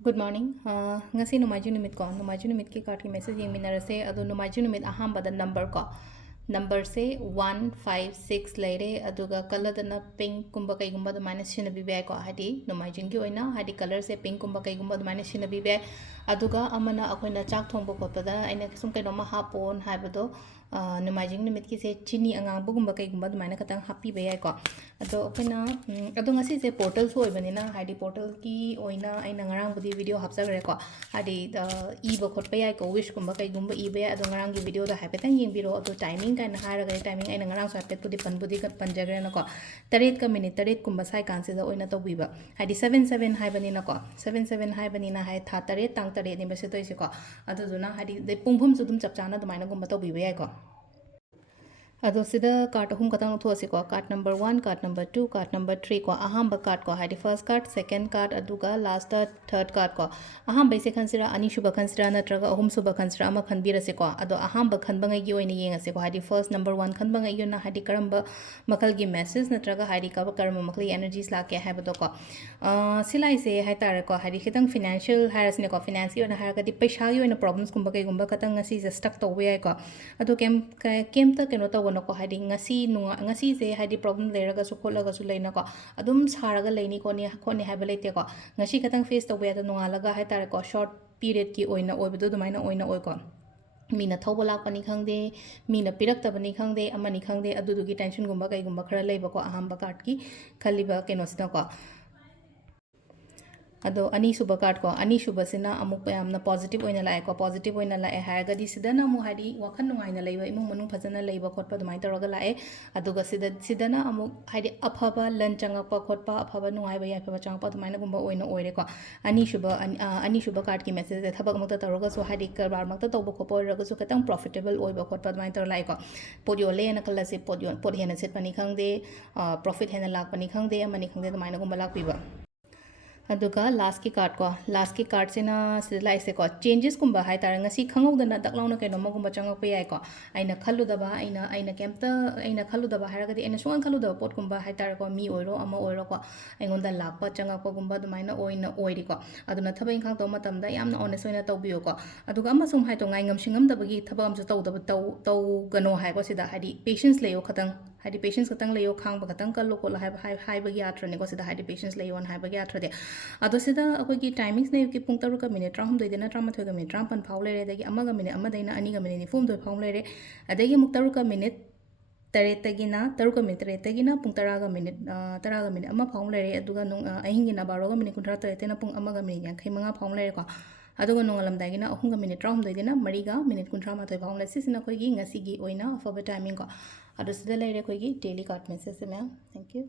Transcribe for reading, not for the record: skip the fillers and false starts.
Good morning. Ngasi numaju numit ko. Numaju numit ki card ki message yung minarase. Ado numaju numit aham bada number ko. Number se 156 laire. Aduga color dana pink kumba kay gumba do minus shina bibe ko hadi. Numaju ki oina hadi color se pink kumba kay gumba do minus shina bibe. Aduga amana ako na chak thong boko pada. Aina sum kay no mahapon hai bado. Numaju numit ki se chini angang bugumba kay gumba do minus katang happy be ko. Ado okay na. Ado ngasi se portal so ibani na hadi portal ki oina aina ngarang budi video hapsagre ko. Hadi iba khot pa yai ko wish kumba kay gumba iba ado ngarang ki video da hapetang yung biro ado timing kan haraga timing aina ngarang so hapet budi panjagre na ko. Tarit ka minute tarit kumba sai kan se da oina to biba. Hadi 77 hai bani na ko. 77 hai bani na hai tha tarit tang tarit ni base to ise ko. Ado duna hadi de pungphum su dum chapchana do maina gumba to biba yai ko. Ado sida card hum katang thosi ko card number 1 card number 2 card number 3 ko ahamba card ko hadi first card second card aduga last third card ko ahamba se khansira ani shuba khansira natraga ahum suba khansira ama khanbira se ko ado ahamba khanbangai gi oina yenga se ko hadi first number 1 khanbangai gi na hadi karamba makal gi message natraga hadi ka karamba makli energies la ke haiba do ko silai se hai tare ko hadi khitang financial haras ne ko finance gi oina haraga di paisa gi oina problems kumba kai gumba katang ngasi se stuck to we ai ko ado kem ta keno to ko hadi ngasi se hadi problem leraga su kholaga su leina ko adum saraga leini ko ni khoni haiba leite ko ngasi katang face to we da nungalaga hai tare ko short period ki oina oibedo dumaina oina oi ko मीना थौब लापनी खंगदे मीना पिरक्तबनी खंगदे अमनी खंगदे अदुदुगी टेंशन गुम्बा कई गुम्बा खरा लेबको अहम कार्ड की खलीबा केनोसिना को अदो अनीसुब कार्ड को अनीसुब सिना अमुक यामना पॉजिटिव ओइना लाए को पॉजिटिव ओइना लाए हारगदी सिदना मु हाडी वखन नुंगाइना लेबा इमु मनु फजना लेबा खोटपा दुमाइ तरगा लाए अदुगा सिदना अमुक हाडी अफबा लन चंगपा खोटपा अफबा नुंगाइबा याफबा चंगपा दुमाइना गुम्बा ओइना ओइरे को अनीसुब कार्ड की मैसेज दे थबक मत तरगा सो हाडी करबार मत तौब खोपा ओइरगा सो खतंग प्रॉफिटेबल ओइबा खोटपा दुमाइ तर लाए को पोडियो लेना कलसे पोड हेना सेटपनी खंगदे प्रॉफिट हेना लाकपनी खंगदे अमनी खंगदे दुमाइना गुम्बा लाकपिबा अदुगा लास्ट की कार्ड से ना लाइक से को चेंजेस कुंबा हाई तार ngasi खंगौदना दक्लाउना कैनो मगुंबा चंगप याय को आइना खल्लुदबा आइना केमता आइना खल्लुदबा हारगदी आइना सुंग खल्लुदबा पोट कुंबा हाई तार को मी ओइरो अमा ओइरो को आइगोंदा लाकपा चंगप गुंबा दुमाइना ओइना ओइरि को अदुना थबा इंखां तो मतमदा यामना ऑनेस्ट ओइना तौबियो को अदुगा अमा सुम हाई तो ngai ngamsingam dabagi thaba amsu tawdaba taw gano hai ko sida hadi patience leyo khatang hadi patience khatang leyo khang ba khatang kal ko la hai ba gi atra ne ko sida hadi patience leyo on hai ba gi atra de ado sida akoi ki timings ne ki pung taru ka minute tram doi dena tram thoi ka minute tram pan phau le re dagi ama ga minute ama daina ani ga minute ni fum doi phau le re adagi muk taru ka minute taru ka minute tagina pung tara ga minute ama phau le re aduga nung ahingi na baro ga minute kuntra tare tena pung ama ga minute yang khai manga phau le re ko aduga nungalam dagina ahum ga minute tram doi dena mari ga minute kuntra ma thoi phau le sisina koi gi ngasi gi oina afaba timing ko ado sida le re koi gi daily card message me thank you